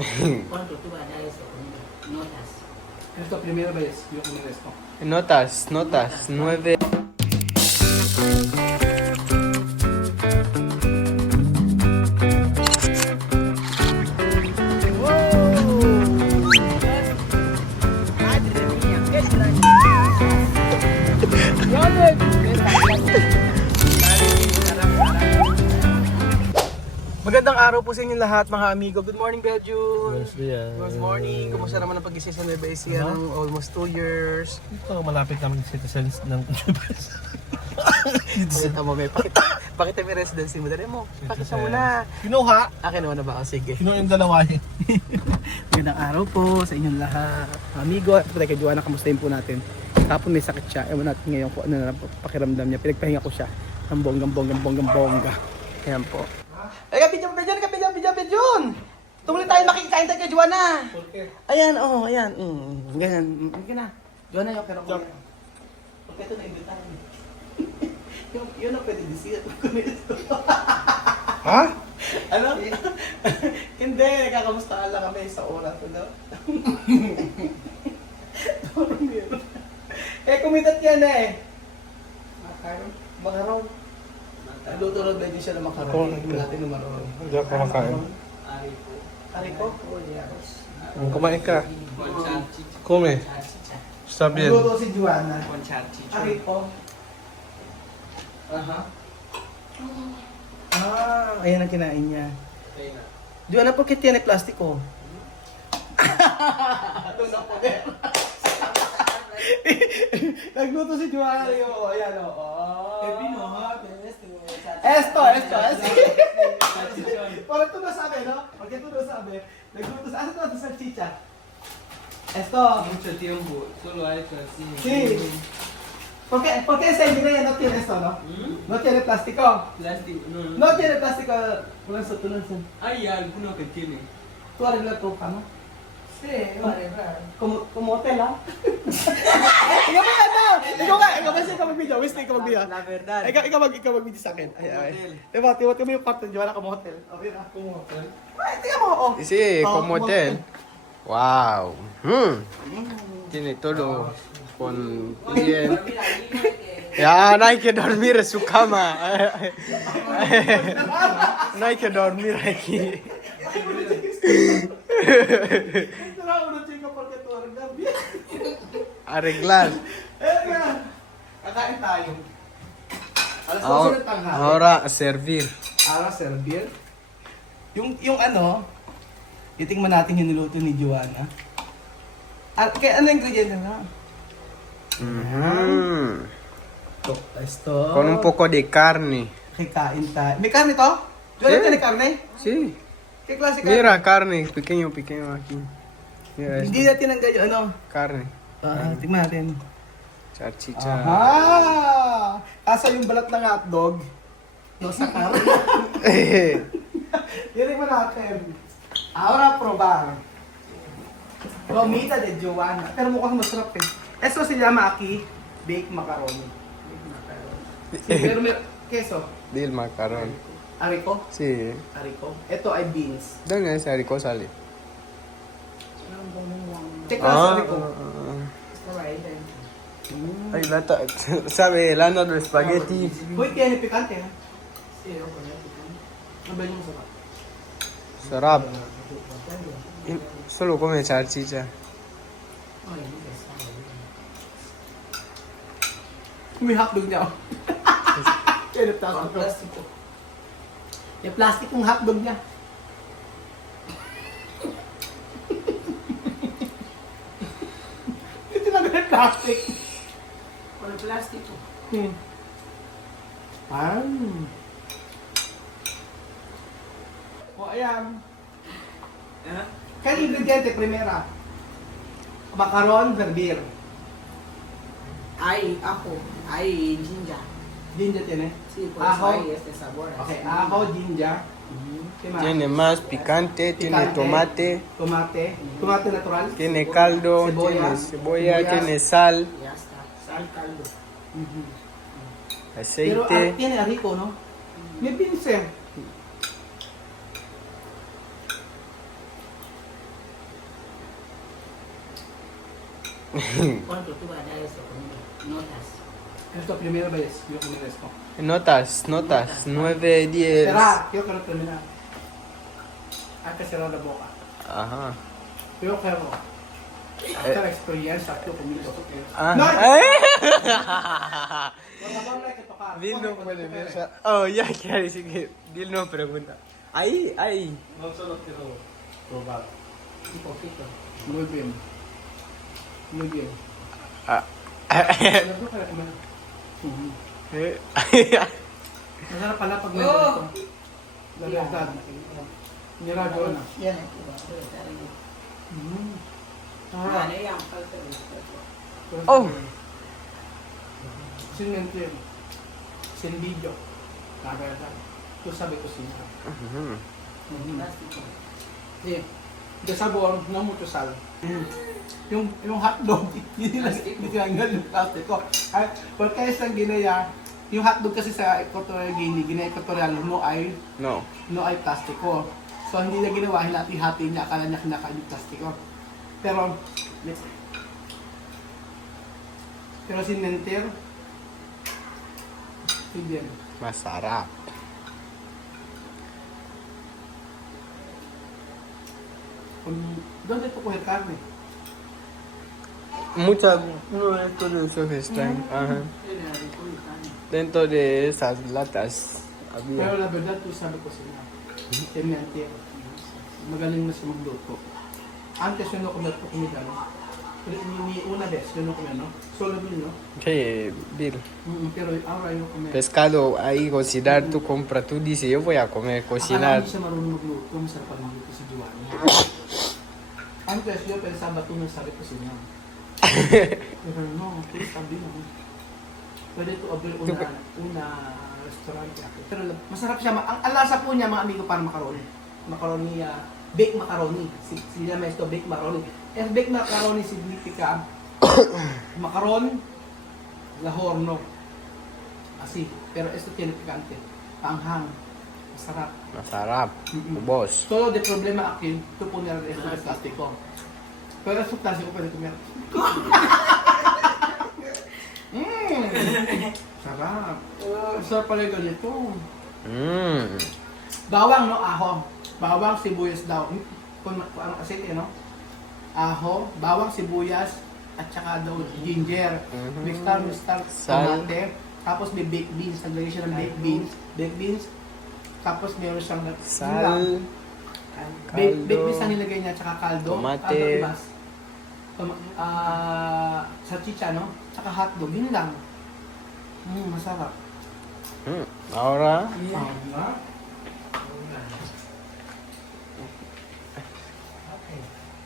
¿Cuánto tú vas a dar eso? Notas. Esto primera vez yo comer esto. Notas, 9. Magandang araw po sa inyo lahat mga amigo. Good morning Belgium. días. Good morning. Kumusta naman ang pag-isip sa Nueva Ecija ng almost 2 years? Ito, malapit naman citizens ng Pakita mo, may pakita mo yung residency mo. Dali mo, pakita mo na. Kinuha. Akin naman na ba? Sige. Kinuha yung dalawa eh. Magandang araw po sa inyong lahat. Amigo, at kay Joanna, kamustahin po natin. Tapos may sakit siya. Ewan natin ngayon kung ano na pakiramdam niya. Pinagpahinga ko siya. Ang bonggang-bongga. Ayan po. Ay, Bidyon! Tumuloy tayo makikain tayo kay Joanna. Ayan, ayan. Ganyan. Sige na. Joanna, yung kero ko. Okay, ito na-imbitahan. Yun ang pwede disita. Ha? Ano? Hindi, kakamustahan lang kami sa oras. Ano? Kumitat yan eh. Makaron. Luto rin ba siya ng makaron? Hindi natin ng makaron. Hindi ako kumakain. Ariko? Kumain ka. Come. Está bien. Luto si Joanna. Ariko? Aha. Ayan ang kinain niya. Joanna, ¿por qué tiene plástico? Ito na po. Nagluto si Joanna. Ayan o. Pepino, ha? Esto. Por tú no sabes, ¿no? Porque tú no sabes. Nagluto sa... Asa ito sa chicha? Esto. Mucho tiempo, solo ha hecho así. Sí. ¿Por qué ese ingrediente no tiene esto, no? No tiene plástico. Plástico, no. No tiene plástico. Tulungan. Hay alguno que tiene. Tú arregla tu cama. Sí, vale, claro. Como hotel, ¿ah? Ikaw mag-video. Ikaw mag-video. La verdad. Ikaw mag-video sa akin. Ay. Diba mo yung part ng Joanna como hotel. Okay na. Como hotel. Ay, tingnan mo. Sí, como hotel. Wow. Tiene todo con bien. Ya, no hay que dormir en su cama. No hay que dormir aquí. Arreglar. Kakain tayo. Alas 12 ng tanghali. Ahora servir. Ara servir. Yung itingnan natin yung niluto ni Joanna. Kaya ano yung ingredient na? Esto. Con un poco de carne. Kikain tayo. May karne to? Joanna, Sí. tiene karne? Sí. ¿Qué klase karne? Mira, carne. Pequeño aquí. Mira Hindi esto. natin ang gayo, ano? Carne. Tingnan natin. Salchicha. Aha! Kaso yung balat ng hotdog, no, sa karne. Tingnan natin. Ahora probar. Comida de Joanna. Pero mukhang masarap eh. Eso se llama aquí baked macaroni. Sí, pero may queso. Del macarón. Ariko? Sí. Ariko. Ito ay beans. ¿Dónde es Arico sale? Check lang sa ariko. Ay, lata. Sabe, lana de spaghetti. Uy, tiene picante ha? Sí, yo con el picante. Ang ba yung sarap? Sarap. Solo come salchicha. Ay, nunca sabe. May hotdog niya. Kaya Con plástico. yung plastic ng hotdog niya. Hindi tinanggal yung plastic. Con el plástico. O ayan. ¿Ah? Kaya ingrediente, primera. Macaron, verbir. Hay ajo, hay ginger. Ginger tiene. Sí, por eso Ajo. hay este sabor. Okay, así. ajo, ginger. ¿Qué más? Tiene más picante, tiene Picante, tomate, Tomate natural. tiene caldo, Cebolla, tiene cebolla, sibuyas. tiene sal, Ya está. Sal, caldo. Pero aceite. tiene rico, no? May beans eh. ¿Cuánto tú vas a dar eso conmigo? Notas. Esto primera vez, quiero comer esto. Notas. 9, 10. Será, quiero que lo termine. Hay que cerrar la boca. Ajá. Yo quiero. Hasta la experiencia, quiero comer esto. Ah. No. Por favor, no hay que tocar. Dil no Come, puede come, pensar. Oh, ya quiere decir que Dil no pregunta. Ahí. No solo quiero probar. Un poquito. Muy bien. Muy bien. Ah. Pero tú para comer. Masarap pala pag may ganito. La verdad. Nilagawa na. Yan ang iba. Ah, Ano yan? Falta gusto. Oh. Sin mentir. Sin video. La verdad. Tú sabes cocinar. Plástico. Sí. De sabor, no mucho sal. Yung hotdog, hindi tinanggal yung plastiko. Ay, porque isang ginaya, yung hotdog kasi sa Equatorial Guinea, Guinea Equatorial, no ay plastiko. So hindi niya ginawa, hinati-hati niya, akala niya kinakain yung plastiko. Pero sin mentir, hindi yan. Masarap. ¿Dónde tú coges carne? Muchas, no, esto de esos están. Ajá. Dentro de esas latas Pero había. la verdad, tú sabes cocinar. Sin mentir. Magaling na siya magluto. Antes yun no comer po comida, no? Pero ni una vez yun no comer, no? Solo yun, no? Sí, Bill. Pero ahora yun comer. Pescado ahí, cocinar, tú compras, tú dices, yo voy a comer, Akala cocinar. hindi siya marunong magluto, masarap pa magluto si Giovanni. Antes yo pensaba tú no sabes cocinar. Pero no, tú sabi no. Pwede to abrir una restaurante ako. Pero masarap siya. Ang lasa po niya mga amigo parang macaroni. Macaroni, baked macaroni. Si llama esto baked macaroni. Es baked macaroni significa macaron la horno. Así. Pero esto tiene picante. Panghang. Masarap. Masarap. Mm-mm. Ubos. Solo de problema aquí, tú poner esto de plástico. Pero es plástico puede comer. Sarap. Sarap pala yung ganito. Bawang, no? Aho. Bawang, sibuyas daw. Kung ano kasi, no? Aho, bawang, sibuyas, at saka daw ginger. Mixtar, Sal. tomate. Tapos may baked beans. Naglagay siya ng baked beans. Baked beans. Tapos meron siyang Sal. baked Kaldo. beans ang nilagay niya, tsaka kaldo. Tomate. Diba? Salchicha, no? Tsaka hotdog. Yun lang. Masarap. Ahora,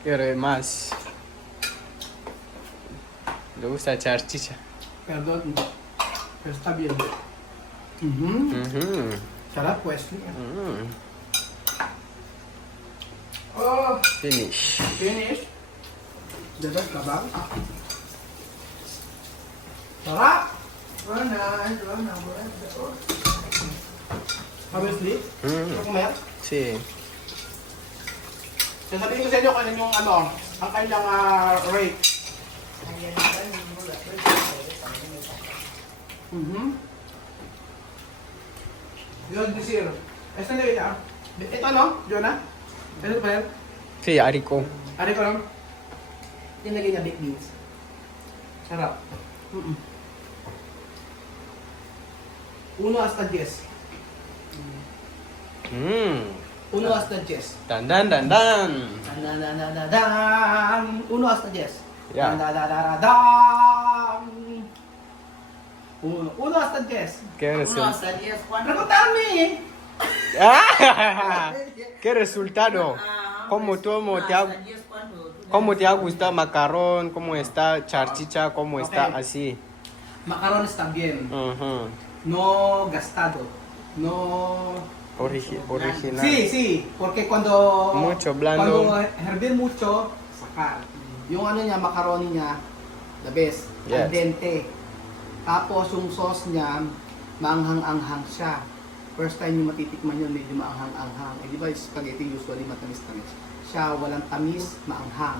quiero más. Le gusta charchicha. Perdón. Pero está bien. Sarap pues. Oh, Finish. finish. The best ka ba? Sarap! Obviously. Ito kumayan. Sí. Sasabihin ko sa inyo kung ano yung ano, ang kanyang rate. Yun, Bisir. Esta na yun ah. Ito no, Jonah? Ano pa yan? Sí, Arico. Ano ko lang? Tinagay niya baked beans. Sarap. Uno hasta 10. Uno hasta 10. Dan dan dan dan. Dan. Uno hasta 10. Yeah. Dan. Uno hasta 10. ¿Qué, Uno hasta 10. ¿Cuánto? Preguntarme. ¿Qué resultado? ¿Cómo Hasta te ha, 10, ¿cuánto? cómo te ha gustado macarón? ¿Cómo está charchicha? ¿Cómo está Okay. así? Macarón está bien. Ujú. No gastado. No. Original. Sí, porque cuando Mucho blando. Cuando hervir mucho, sakar. Yung ano niya, macaroni niya, the best. Al Yes. dente. Tapos yung sauce niya, maanghang-anghang siya. First time yung matitikman yun, medyo maanghang-anghang. Eh di ba yung spaghetti usually matamis-tamis. Siya walang tamis, maanghang.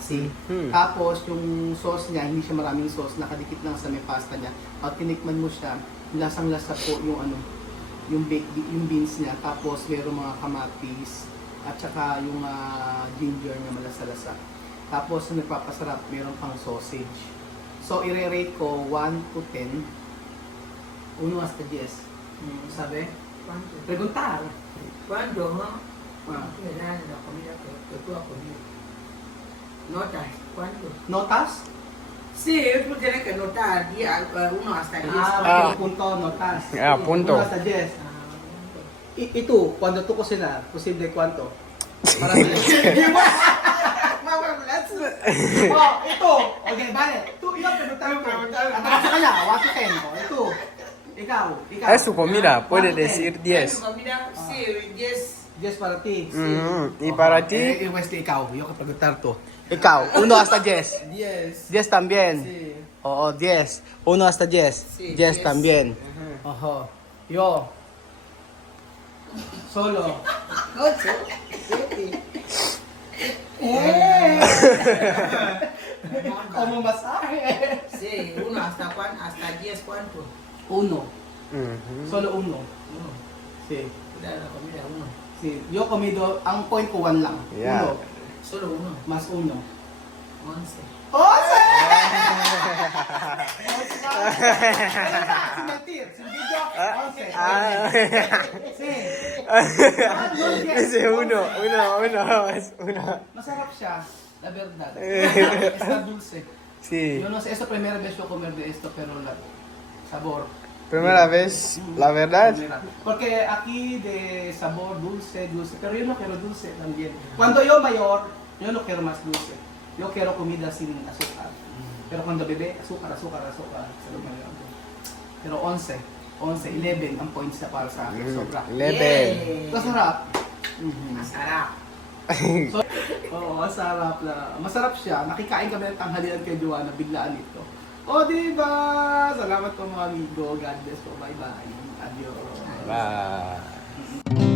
See? Hmm. Tapos yung sauce niya, hindi siya maraming sauce, nakadikit lang sa may pasta niya. Pag tinikman mo siya, lasang-lasa po yung ano, yung yung beans niya. Tapos mayroong mga kamatis at saka yung ginger niya malasa-lasa. Tapos ang nagpapasarap, mayroong pang sausage. So i-rate ko 1 to 10. 1 hasta 10. Sabi? ¿Cuánto? Preguntar. ¿Cuánto, no? Ah. Me dan la comida que tú has comido. Notas, ¿cuánto? Notas? Sí, tú tienes que notar 1 hasta 10. Ah, punto, notas. Ah, punto. 1 hasta 10. Ito, cuando tú cocinar, posible cuánto? Para Oh, ito. Okay, vale. Tú, ikaw, preguntar. At sa kanya, 1 to 10. Oh, ito. Ikaw. Es su comida, puede 1 to 10. decir ¿Tu 10. comida? Sí, 10. 10 para ti. ¿Y para ti? Wesley, ikaw. Yo que preguntar to. Ikaw, 1 hasta 10. 10. 10 también. Sí. Oo, 10. 1 hasta 10. Sí, 10 10. también. Ojo. Yo. Solo. 8, 7. Como masaje. Sí, 1 hasta 10, ¿cuánto? 1. Mhm. Solo 1. 1. Sí. Dale la comida 1. Sí. Yo comido, ang point ko 1 lang. Yeah. 1. Solo 1. Mas 1. 11. 11! Sin mentir, sin video, 11. Ah. Sí. Ese 1, 1, es 1. Masarap siya, la verdad. Está dulce. Sí. Yo no sé, esto primera vez yo comer de esto, pero la sabor. Primera vez, la verdad. Primera. Porque aquí de sabor dulce, dulce, pero yo no quiero dulce también. Cuando yo mayor, yo no quiero más dulce. Yo quiero comida sin azúcar. Pero cuando bebé, azúcar. Pero 11, 11, 11 ang points na para sa akin. Sobra. 11. Masarap. Masarap. Oo, masarap na. Masarap siya. Nakikain kami ng tanghalian kay Joanna, biglaan ito. O, diba? Salamat po mga amigo. God bless po. Bye-bye. Adios. Bye.